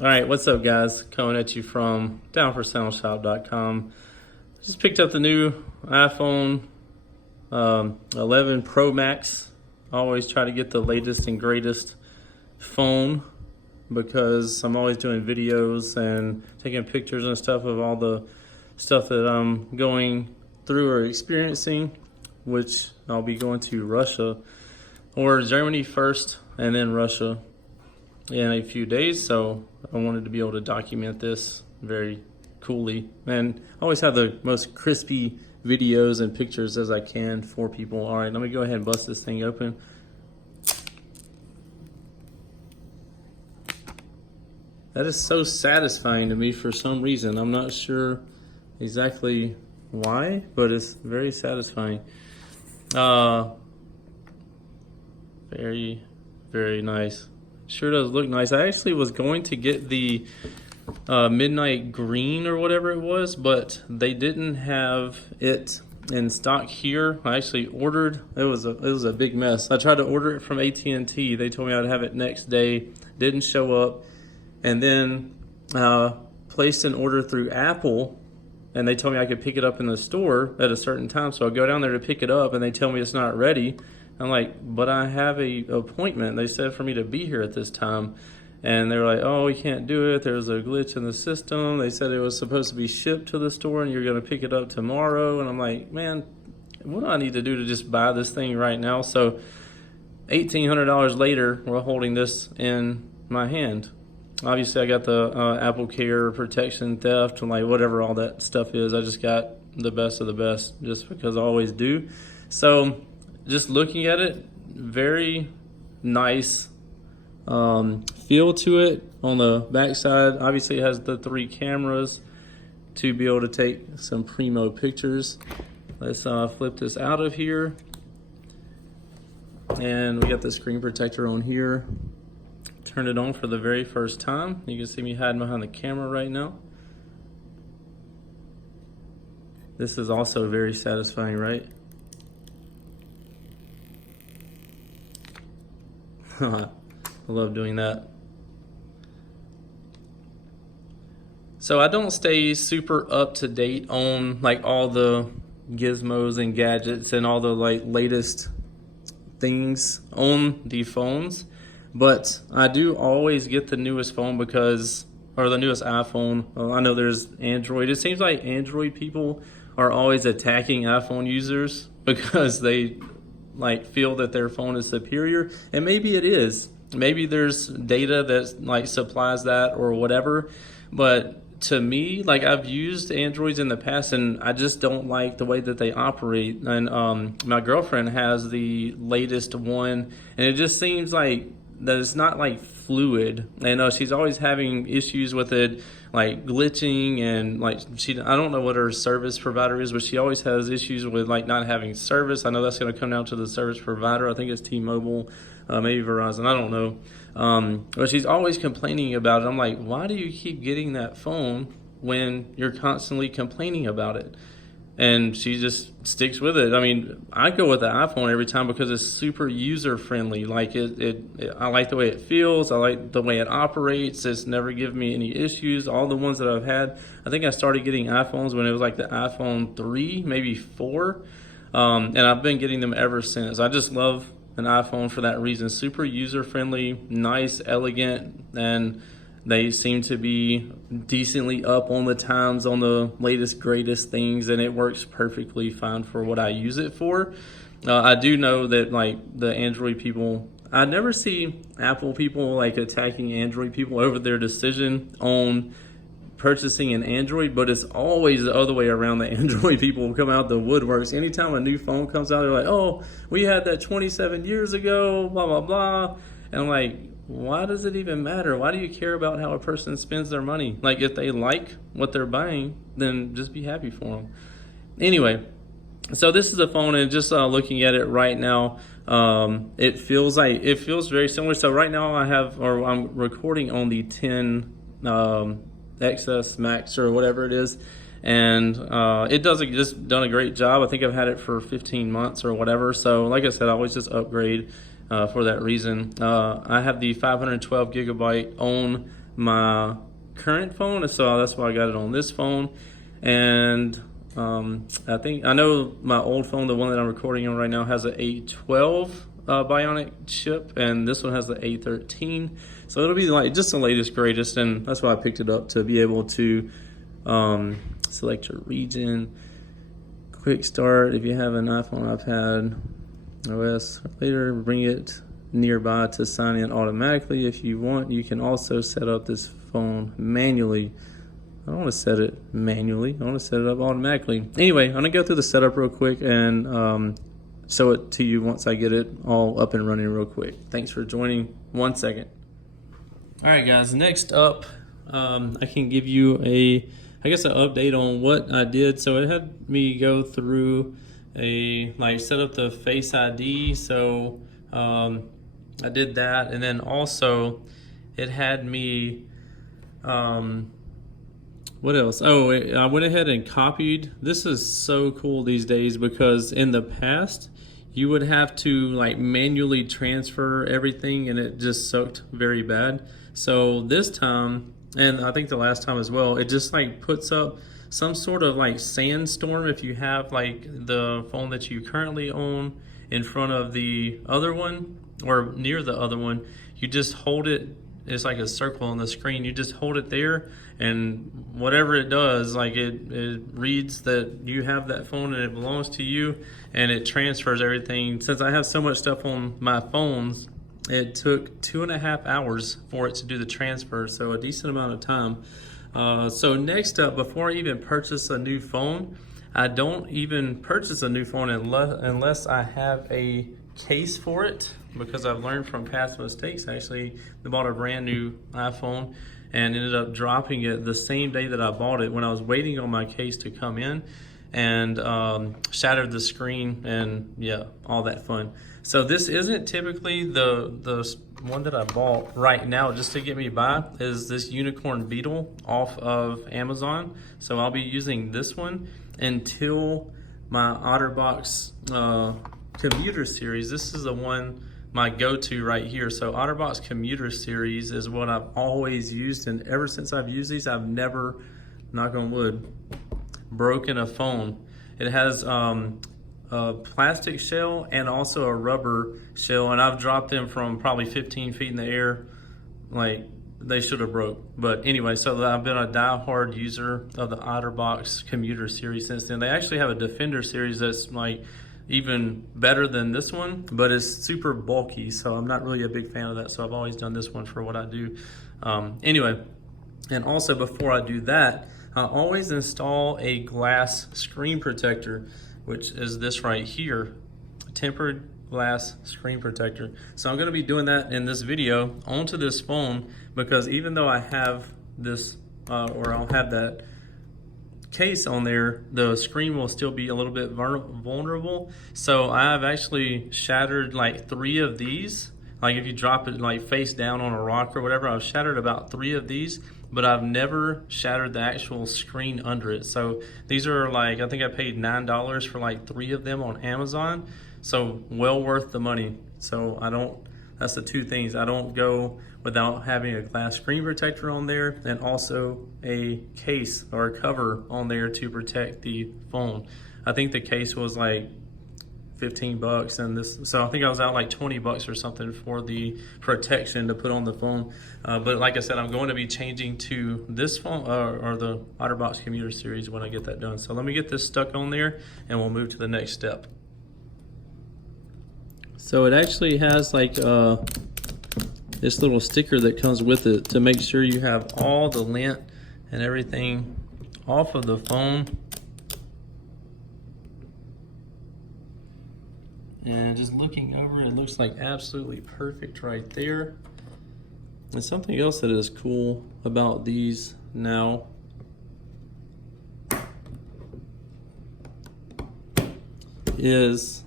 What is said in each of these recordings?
All right, what's up, guys? Coming at you from downforsoundshop.com. Just picked up the new iPhone 11 Pro Max. I always try to get the latest and greatest phone because I'm always doing videos and taking pictures and stuff of all the stuff that I'm going through or experiencing, which I'll be going to Russia or Germany first and then Russia in a few days. So I wanted to be able to document this very coolly and always have the most crispy videos and pictures as I can for people. All right, let me go ahead and bust this thing open. That is so satisfying to me for some reason. I'm not sure exactly why, but it's very satisfying. Very, very nice. Sure does look nice. I actually was going to get the midnight green or whatever it was, but they didn't have it in stock here. I actually ordered. It was a big mess. I tried to order it from AT&T. They told me I'd have it next day. Didn't show up, and then placed an order through Apple, and they told me I could pick it up in the store at a certain time. So I go down there to pick it up, and they tell me it's not ready. I'm like, but I have a appointment. They said for me to be here at this time. And they're like, oh, we can't do it. There's a glitch in the system. They said it was supposed to be shipped to the store and you're going to pick it up tomorrow. And I'm like, man, what do I need to do to just buy this thing right now? So $1,800 later, we're holding this in my hand. Obviously, I got the Apple Care protection theft and like whatever all that stuff is. I just got the best of the best just because I always do. So just looking at it, very nice feel to it. On the back side, obviously it has the 3 cameras to be able to take some primo pictures. Let's flip this out of here, and we got the screen protector on here. Turn it on for the very first time. You can see me hiding behind the camera right now. This is also very satisfying, right? I love doing that. So I don't stay super up to date on like all the gizmos and gadgets and all the like latest things on the phones, but I do always get the newest phone because, or the newest iPhone. I know there's Android. It seems like Android people are always attacking iPhone users because they like feel that their phone is superior, and maybe it is. Maybe there's data that like supplies that or whatever, but to me, like I've used Androids in the past and I just don't like the way that they operate. And my girlfriend has the latest one, and it just seems like that it's not like fluid. And she's always having issues with it, like glitching, and like I don't know what her service provider is, but she always has issues with like not having service. I know that's going to come down to the service provider. I think it's T-Mobile, maybe Verizon, I don't know. But she's always complaining about it. I'm like, why do you keep getting that phone when you're constantly complaining about it? And she just sticks with it. I mean, I go with the iPhone every time because it's super user friendly. Like I like the way it feels. I like the way it operates. It's never given me any issues. All the ones that I've had, I think I started getting iPhones when it was like the iPhone 3, maybe 4. And I've been getting them ever since. I just love an iPhone for that reason. Super user friendly, nice, elegant, and they seem to be decently up on the times on the latest, greatest things, and it works perfectly fine for what I use it for. I do know that like the Android people, I never see Apple people like attacking Android people over their decision on purchasing an Android, but it's always the other way around. The Android people come out the woodworks. Anytime a new phone comes out, they're like, oh, we had that 27 years ago, blah, blah, blah. And I'm like, why does it even matter? Why do you care about how a person spends their money? Like, if they like what they're buying, then just be happy for them. Anyway, so this is a phone, and just looking at it right now, it feels very similar. So right now I'm recording on the 10 XS Max or whatever it is, and it does just done a great job. I think I've had it for 15 months or whatever. So like I said, I always just upgrade for that reason. I have the 512 gigabyte on my current phone, so that's why I got it on this phone. And I know my old phone, the one that I'm recording on right now, has an A12 Bionic chip, and this one has the A13. So it'll be like just the latest, greatest, and that's why I picked it up, to be able to select your region, quick start if you have an iPhone, iPad, OS. Later, bring it nearby to sign in automatically. If you want, you can also set up this phone manually. I don't want to set it manually. I want to set it up automatically. Anyway, I'm going to go through the setup real quick and show it to you once I get it all up and running real quick. Thanks for joining. 1 second. All right, guys. Next up, I can give you an update on what I did. So it had me go through set up the Face ID. So I did that, and then also it had me what else? Oh, I went ahead and copied. This is so cool these days, because in the past you would have to like manually transfer everything, and it just sucked very bad. So this time, and I think the last time as well, it just like puts up some sort of like sandstorm if you have like the phone that you currently own in front of the other one or near the other one. You just hold it. It's like a circle on the screen. You just hold it there, and whatever it does, like it reads that you have that phone and it belongs to you, and it transfers everything. Since I have so much stuff on my phones, it took 2.5 hours for it to do the transfer, so a decent amount of time. So next up, before I even purchase a new phone, I don't even purchase a new phone unless I have a case for it, because I've learned from past mistakes. Actually, I bought a brand new iPhone and ended up dropping it the same day that I bought it when I was waiting on my case to come in, and shattered the screen, and yeah, all that fun. So this isn't typically the one that I bought right now just to get me by. Is this Unicorn Beetle off of Amazon. So I'll be using this one until my OtterBox commuter series. This is the one, my go-to right here. So OtterBox commuter series is what I've always used, and ever since I've used these, I've never, knock on wood, broken a phone. It has a plastic shell and also a rubber shell, and I've dropped them from probably 15 feet in the air. Like, they should have broke. But anyway, so I've been a die-hard user of the OtterBox commuter series since then. They actually have a Defender series that's like even better than this one, but it's super bulky, so I'm not really a big fan of that. So I've always done this one for what I do. Anyway, and also before I do that, I always install a glass screen protector, which is this right here, tempered glass screen protector. So I'm going to be doing that in this video onto this phone, because even though I have this, or I'll have that case on there, the screen will still be a little bit vulnerable. So I've actually shattered like 3 of these. Like if you drop it like face down on a rock or whatever, I've shattered about 3 of these, but I've never shattered the actual screen under it. So these are like, I think I paid $9 for like 3 of them on Amazon. So well worth the money. So that's the 2 things. I don't go without having a glass screen protector on there, and also a case or a cover on there to protect the phone. I think the case was like $15, and this, so I think I was out like $20 or something for the protection to put on the phone. But like I said, I'm going to be changing to this phone or the OtterBox commuter series when I get that done. So let me get this stuck on there, and we'll move to the next step. So it actually has like this little sticker that comes with it to make sure you have all the lint and everything off of the phone. And just looking over, it looks like absolutely perfect right there. And something else that is cool about these now is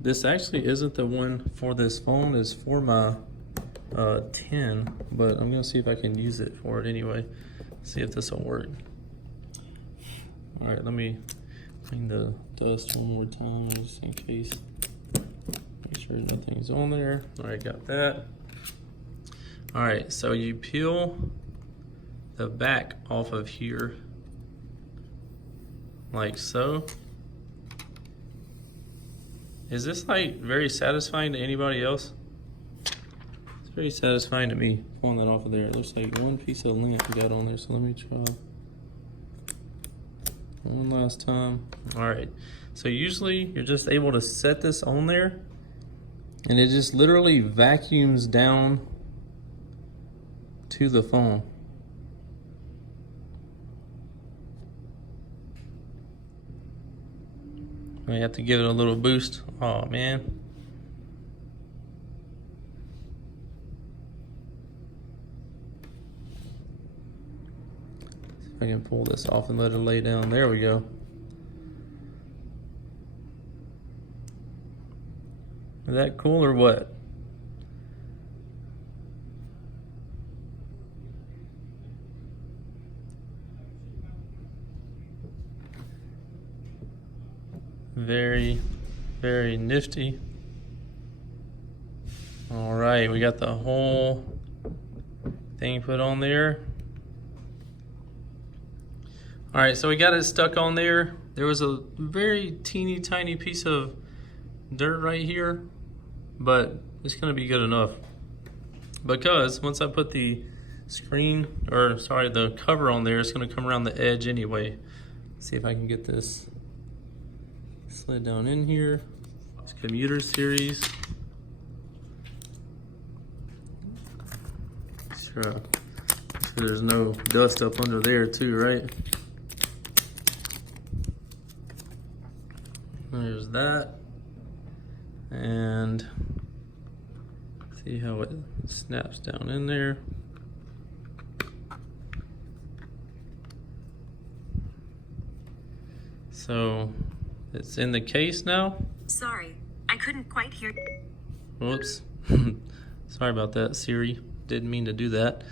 this actually isn't the one for this phone, it's for my 10, but I'm gonna see if I can use it for it anyway. See if this will work. All right, let me clean the dust one more time just in case. Make sure nothing's on there. All right, got that. All right, so you peel the back off of here, like so. Is this like very satisfying to anybody else? It's very satisfying to me, pulling that off of there. It looks like one piece of lint got on there, so let me try one last time. All right, so usually you're just able to set this on there and it just literally vacuums down to the phone. I have to give it a little boost. Oh man. See if I can pull this off and let it lay down. There we go. Is that cool or what? Very, very nifty. All right, we got the whole thing put on there. All right, so we got it stuck on there. There was a very teeny tiny piece of dirt right here, but it's gonna be good enough because once I put the the cover on there, it's gonna come around the edge anyway. Let's see if I can get this slid down in here. It's commuter series. Sure, there's no dust up under there too, right? There's that. And see how it snaps down in there. So it's in the case now. Sorry, I couldn't quite hear. Whoops. Sorry about that, Siri. Didn't mean to do that.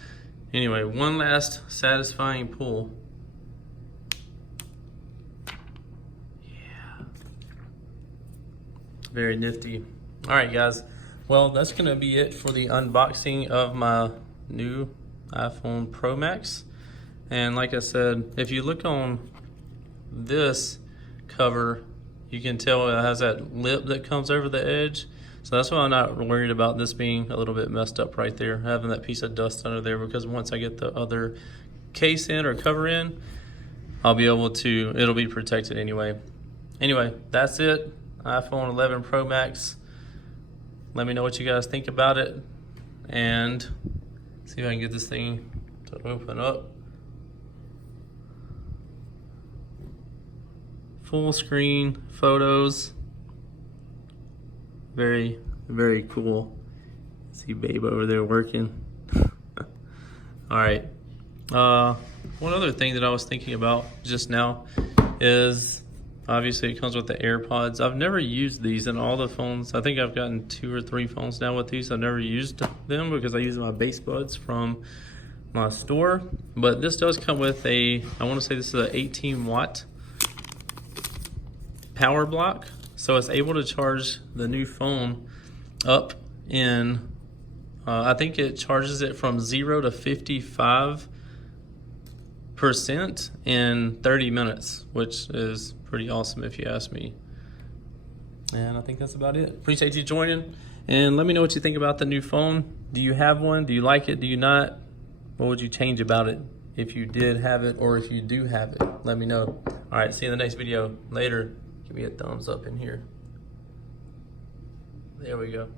Anyway, one last satisfying pull. Yeah. Very nifty. All right, guys. Well, that's going to be it for the unboxing of my new iPhone Pro Max. And like I said, if you look on this cover, you can tell it has that lip that comes over the edge. So that's why I'm not worried about this being a little bit messed up right there, having that piece of dust under there, because once I get the other case in or cover in, I'll be able to, it'll be protected anyway. Anyway, that's it. iPhone 11 Pro Max. Let me know what you guys think about it, and see if I can get this thing to open up. Full screen photos. Very, very cool. See Babe over there working. All right. One other thing that I was thinking about just now is, obviously it comes with the AirPods. I've never used these in all the phones. I think I've gotten 2 or 3 phones now with these. I've never used them because I use my base buds from my store. But this does come with I want to say this is an 18-watt power block. So it's able to charge the new phone up in, I think it charges it from 0 to 55% in 30 minutes, which is pretty awesome if you ask me. And I think that's about it. Appreciate you joining, and let me know what you think about the new phone. Do you have one? Do you like it? Do you not? What would you change about it if you did have it, or if you do have it? Let me know. All right, see you in the next video. Later. Give me a thumbs up in here. There we go.